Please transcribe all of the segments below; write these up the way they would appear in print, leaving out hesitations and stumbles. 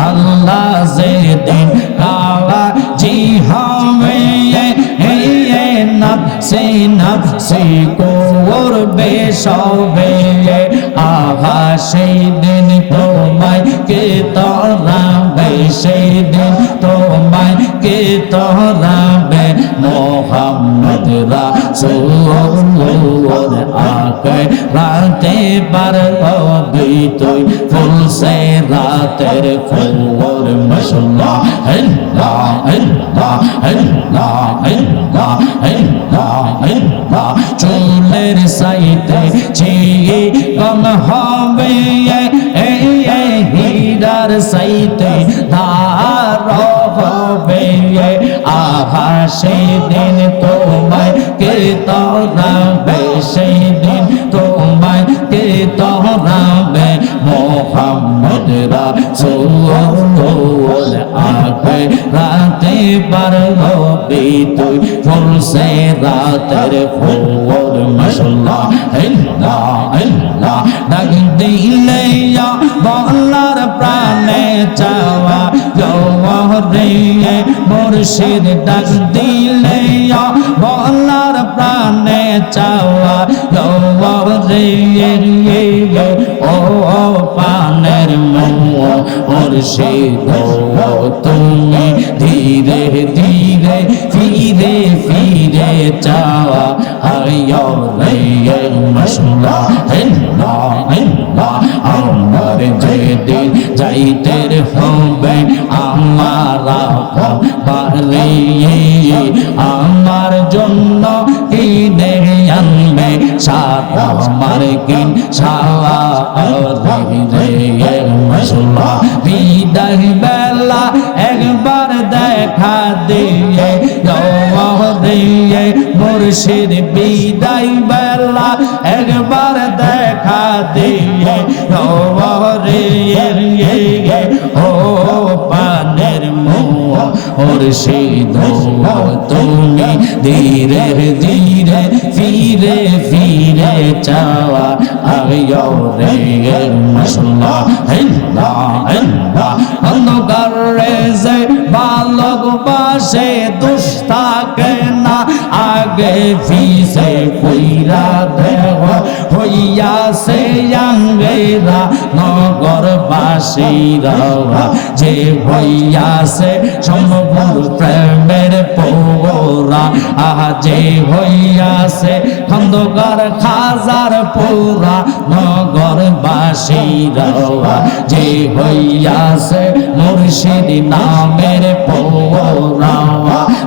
আল্লাহ যেদিন রাজি হবে নফসি নফসি করবে সবে আহা সেই দিন তোমায় কে তরাবে সেই দিন তোমায় কে তরাবে মোহাম্মদ রাসূল আকে রাতে পার হবি তুই ফুল সে রাতের ফুল মাশাআল্লাহ আল্লাহ আল্লাহ আল্লাহ আল্লাহ আল্লাহ আল্লাহ চুলের সাইতে চিয়ে কম হবে হীরার সাইতে ধার হবে আহা সেই দিন তোমায় কে তরাবে সেই দিন তোমায় কে তরাবে মোহাম্মদ রাসূল আকে রাতে পার হবি তুই ফুল সে রাতের ফুল মাশাআল্লাহ আল্লাহ আল্লাহ ডাক দিলে বলার প্রাণে চাওয়া জওহরে মুর্শিদ ডাক দিলে বলার প্রাণে চাওয়া জওহরে ও পানের মুর্শিদ তুমি ধীরে ধীরে ফিরে ফিরে চাওয়া আয়ো রে মাশাআল্লাহ আল্লাহ আল্লাহ আমার যেদিন যাইতে হবে আমার বাড়ি আমার জন্য কিনে আনবে সারা মার্কিন সারা মাশাআল্লাহ বিদায় বেলা একবার দেখা দিয়ে মুর্শিদ বিদায় বেলা একবার দেখা দিয়ে ও পানের মুর্শিদ তুমি ধীরে ধীরে ফিরে ফিরে চাওয়া আয়ো রে মাশাআল্লাহ আল্লাহ আল্লাহ অন্ধকার রে যে ভালোবাসে দুস্তাকে না আগে ফিসে কইরা দেহ হইয়াছে আঙ্গেরা নগরবাসীরা যে হইয়াছে সম্ভব প্রেমের পৌরা আহা যে হইয়াছে খন্দকার খাজার পৌরা নগরবাসীরা যে হইয়াছে মুর্শিদ নামের পৌরা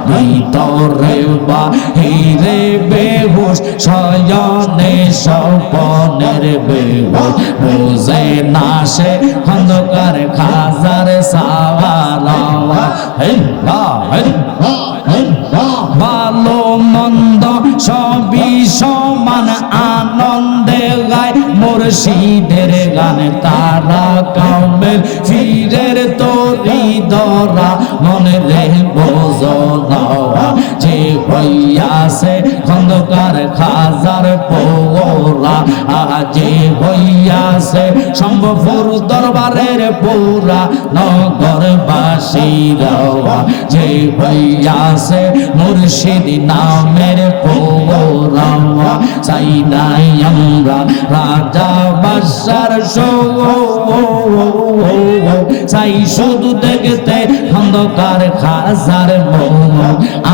ভিতরে বাহিরে বেহুশ শয়নে স্বপনের বেহুশ বুঝে না সে খন্দকার খাজার সাওয়ালা ভালো মন্দ সবই সমান আনন্দে গায় মুর্শিদের গান তারা কামেল ফিরের তরি ধরা মনে রে বোঝো না যে হইয়াছে খন্দকার খাজার পৌরা যে হইয়াছে সম্ভবপুর দরবারের পৌরা নগরবাসীরা যে হইয়াছে মুর্শিদ নামের পৌরা চাই নাই আমরা রাজা বাদশার চাই শুধু দেখতে খন্দকার খাজার মৌন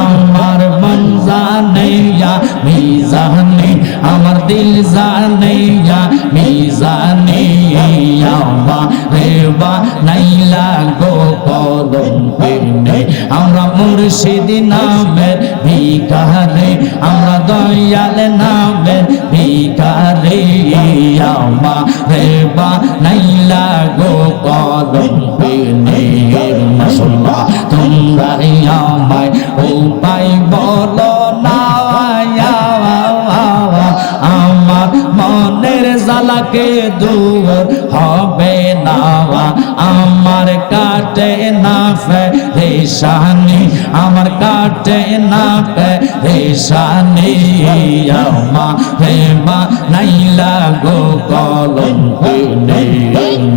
আমার মন জানে মিজানে আমার দিল জানে মিজানে রেবা নাইলা গো কলম পেনে আমরা মুর্শিদ নামের ভিখারে আমরা দয়াল নামের ভিখারে রেবা নাইলা গো কলম পেনে মাশাআল্লাহ তোমরা আমায় উপায় বলো না আমার মনের জ্বালাকে দূর হবে না আমার কাটে না পেরেশানি আমার কাটে না পেরেশানি আমারে বানাইলা গো কলম পেনে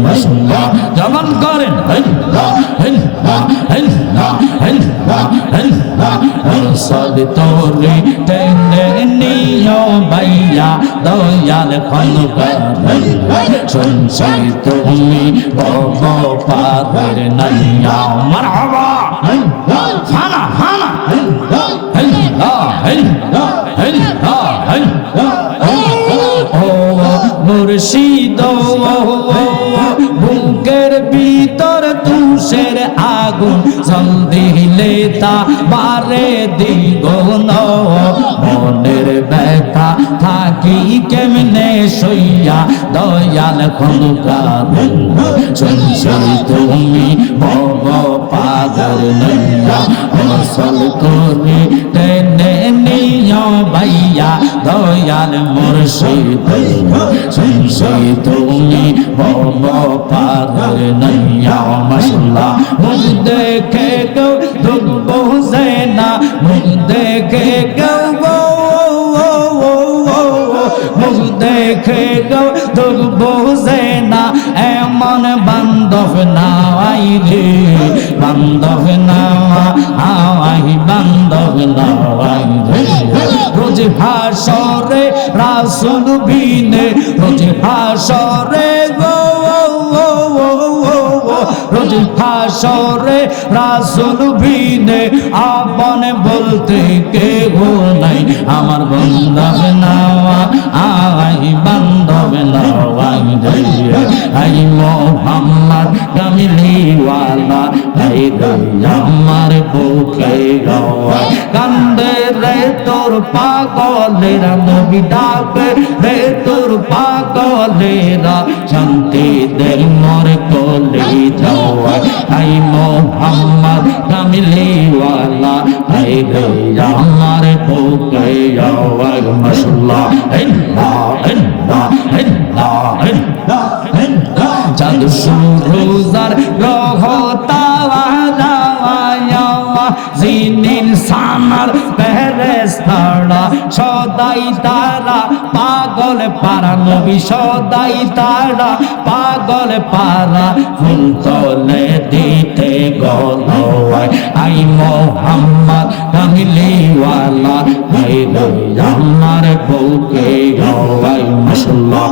মাশাআল্লাহ জবান করেন খন্দকার শুনছি তুমি ভব পারের নাইয়া মারহাবা ফানা ফানা মুর্শিদ বুকের ভিতর তুষের আগুন জল দিলে তা বারে দ্বিগুণ মনের ব্যথা থাকি কেমনে সইয়া দয়াল খন্দকার শুনছি তুমি ভব পাগল নইয়া ফসল করে টেনে নিও ভাইয়া দয়াল মুর্শিদ শুনছি তুমি ভব পাগল নইয়া মাশাআল্লাহ মুখ দেখে কেউ দুঃখ বোঝে না মুখ দেখে কেউ মুখ দেখে কেউ দুঃখ বোঝে না এমন বান্ধব না আইরে বান্ধব না আই বান্ধব না আইরে রোজ হাসরে রাসূল বিনে রোজ হাসরে গো রোজ হাসরে রাসূল বিনে আপন বলতে কেউ নাই আমার বান্ধব না আই বান্ধব না আই মোহাম্মদ কামলিওয়ালা আই আমার বুকে গাওয়া কান্দে রে তোর পাগলেরা নবী ডাকে রে তোর পাগলেরা শান্তি দে মোর কোলে যাওয়া আই মোহাম্মদ কামলিওয়ালা আই আমার বুকে গাওয়া মাশাআল্লাহ চাঁদ সুরুজার গ্রহ তারা জিনিন সানার ফেরেশতারা সদাই তারা পাগল পারা নবী সদাই তারা পাগল পারা ফুল তলে দিতে গলায় আই মোহাম্মদ কামলিওয়ালা আই আমার বুকে গাওয়াই মাশাআল্লাহ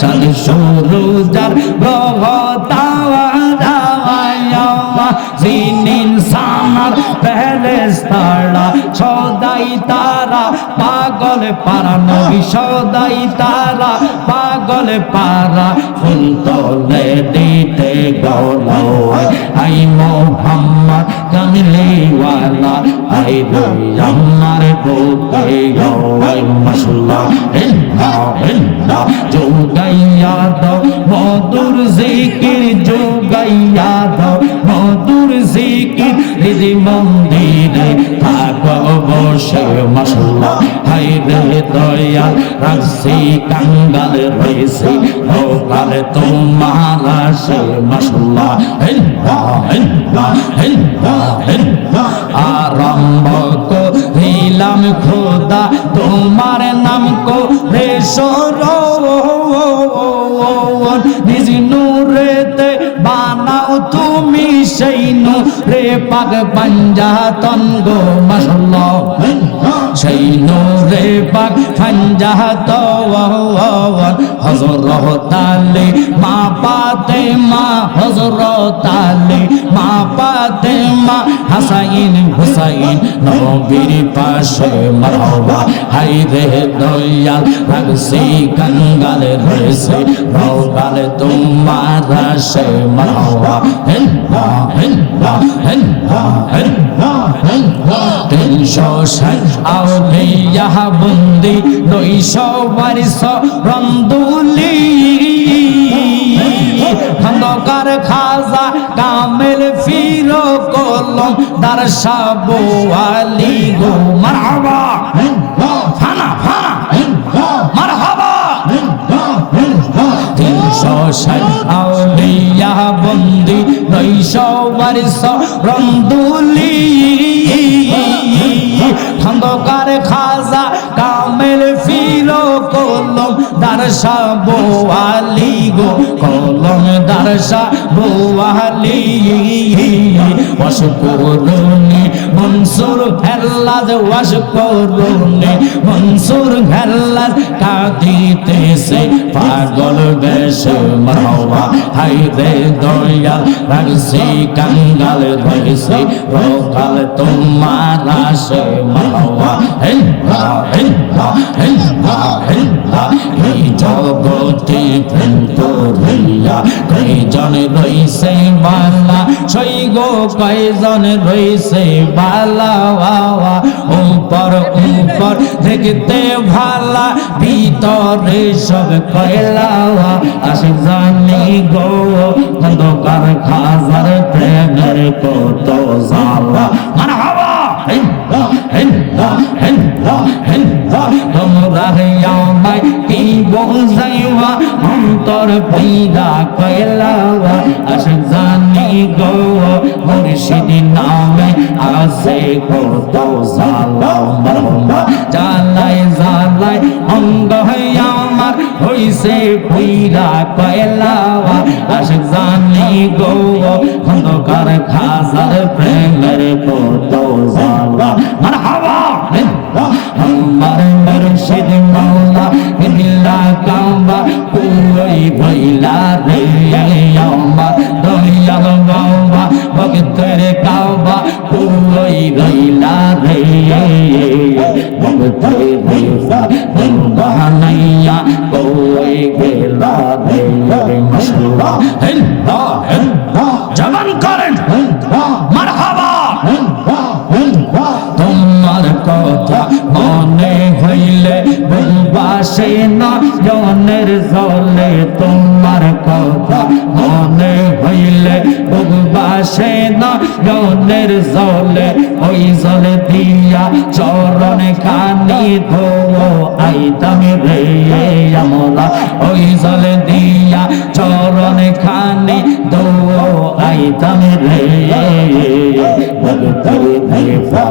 চাঁদ সুরুজার গ্রহ তারা জিনিন সানার ফেরেশতারা সদাই তারা পাগল পারা নবী সদাই তারা পাগল পারা ফুল তলে দিতে গলায় আই মোহাম্মদ কামলিওয়ালা আই আমার বুকে গাওয়াই মাশাআল্লাহ যোগাইয়া দাও মধুর জিকির যোগাইয়া দাও মধুর জিকির হৃদি মন্দিরে থাকো বসে মাশাআল্লাহ হাই রে দয়াল রাখছি কাঙ্গাল রয়েছে ভোকালে তোমার আসে মাশাআল্লাহ আরম্ভ করিলাম খোদা তোমার নাম করে নিজ নূরেতে বানাও তুমি সেই নূরে পাক পাঞ্জাতন গো মাশাআল্লাহ সেই নূরে পাক পাঞ্জাতন হযরত আলী মা ফাতেমা হযরত আলী মা ফাতেমা হাসাইন হুসাইন নবীর পাশে মারহাবা হাই রে দয়াল রাখছি কাঙ্গাল রয়েছে ভোকালে তোমার আসে মারহাবা তিনশো ষাট আউলিয়া বন্দি 900 বারিশ রন্দুলি খন্দকার খাজা কামেল ফিরো কলম দারশা বোয়ালি গো মারহাবা ফানা ফানা মারহাবা 360 আউলিয়া বন্দি 900 বারিশ রন্দুলি খন্দকার খাজা কামেল ফিরো কলম দারশা বোয়ালি গো কলম দারশা বোয়ালি অশুকুরনি মনসুর হেল্লাজ ওয়াশ করুনে মনসুর হেল্লাজ কাঁদিতেছে পাগল বেশে মারহাবা হাই রে দয়াল রাখছি কাঙ্গাল ধরেছে রোকাল তোমার আসে মারহাবা হেল্লা হেল্লা হেল্লা হেল্লা এই জগতে প্রেম করিয়া কয়জন রইছে বালা ছয় গো কয়জন রইছে বালা উপর উপর দেখতে ভালা ভিতরে সব কয়লা আসে জানি গো অন্ধকার খাজার প্রেমের কত জালা মারহাবা হেল্লা হেল্লা হেল্লা হেল্লা তোমরা আমায় কি বোঝাইবা অন্তর পীড়া কয়লা আসে জানি গো মুর্শিদ নামে আসে কত জালা মারহাবা জালাই জালাই অঙ্গ আমার হইছে পীড়া কয়লা আসে জানি গো অন্ধকার খাজার প্রেমের কত জালা মারহাবা আমার মুর্শিদ মাওলা দিলা কাবা কই ভইলা রে আমার দয়াল বাবা ভক্তের কাবা কই রইলা রে ভক্তের বাহানাইয়া কই গেলা রে মাশাআল্লাহ হেল্লা হেল্লা জবান করেন মারহাবা তোমার কথা মনে হইলে বলবাসে না জনের জলে তোমার কথা মনে হইলে বলবাসে না জনের জলে ওই জলে দিয়া চরণ খানি ধো আইতাম রে আমরা ওই জলে দিয়া চরণ খানি ধো আইতাম রে বলতে দেবা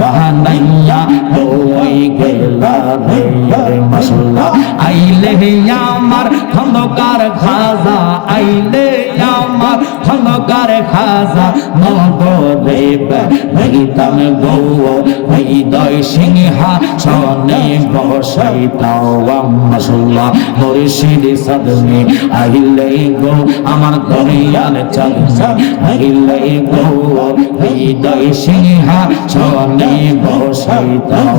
বাহানাইয়া ওই গেলা রে মাশাআল্লাহ আইলে আমার খন্দকার খাজা আইলে আমার খন্দকার খাজা নগরে বেগিতাম গো হৃদয় সিংহা সনে বসাইতাও মাশাআল্লাহ মুর্শিদ সাদনে আইলে গো আমার দয়াল চাঁদনে আইলে গো হৃদয় সিংহা সনে বসাইতাও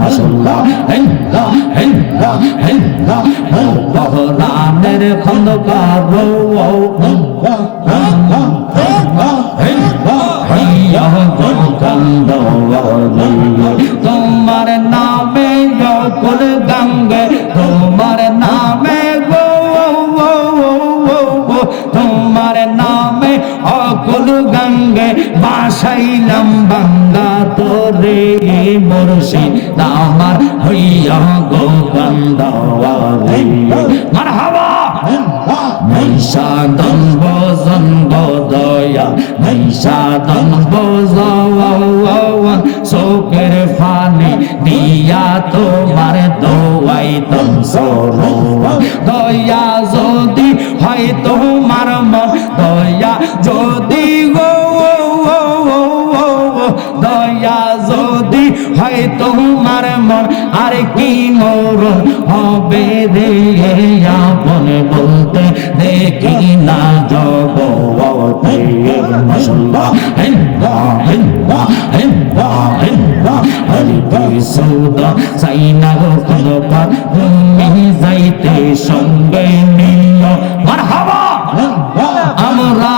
মাশাআল্লাহ হেল্লা হেল্লা হেল্লা বহরানের খন্দকার তোমার নামে কুল গঙ্গে তোমার নামে গো তোমার নামে অকুল গঙ্গে বাসাইলাম বাংলা তোরে মুর্শিদ আমার হইয়া গো গন্ধা মারহাবা নৈশাদন ভজন দয়া নৈশাদন ভজন শোকের ফানে দিয়া তোমার দোয়াই তম সরোয়া দয়া যদি হয় তোমার মন দয়া যদি গো দয়া যদি হয় তোমার মন আর কি মরণ হবে রে আপন বলতে দেখি না জগতে মাশাআল্লাহ হেল্লা হেল্লা হেল্লা হেল্লা হরিতে সৌদা সাইনা গো খন্দকার তুমি যাইতে সঙ্গে নিও মারহাবা আমরা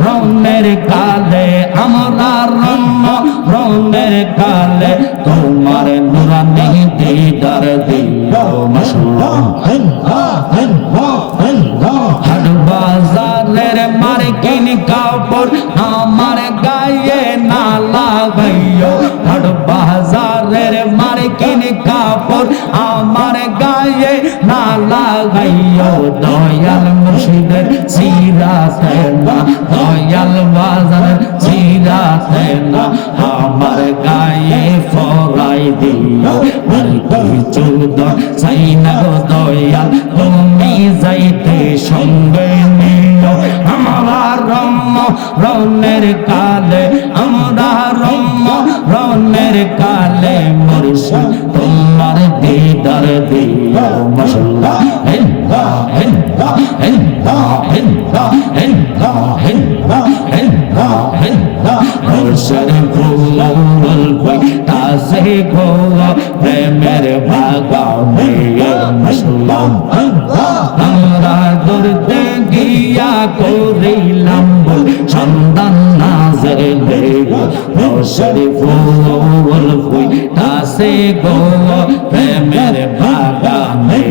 রমনের কালে আমরা রমনের কালে তোমার নুরানি দিদার দিও মাশাআল্লাহ হাট বাজারের মার্কিন কাপড় আমার গায়ে না লাগাইও হাট বাজারের মার্কিন কাপড় আমার গায়ে না লাগাইও দয়াল মুর্শিদের সিরাতে না দয়াল বাজারের সিরাতে না আমার গায়ে ফরাই দিও আর কিছু চাই না গো দয়াল তুমি যাইতে সঙ্গে নিও আমার রমনের কালে আমরা মুসলমান আমরা ধরতে গিয়া করিলাম ভুল সন্তান না জেলে রোশনি ফুল ফুইতাছে গো প্রেমের বাগানে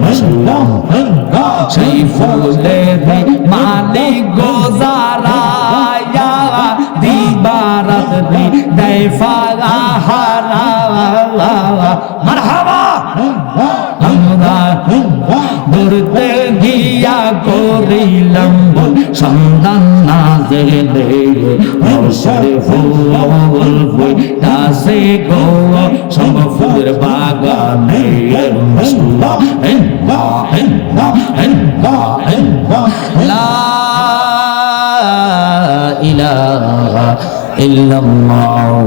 মুসলমান সেই ফুলের মালিক গো যারা দিবারাত দেয় ফাহারা মারহাবা আমরা ধরতে গিয়া করিলাম ভুল সন্তান না জেলে রোশনি ফুল ফুইতাছে গো সব ফুলের বাগানে মুসলমান লা ইলাহা ইল্লাল্লাহ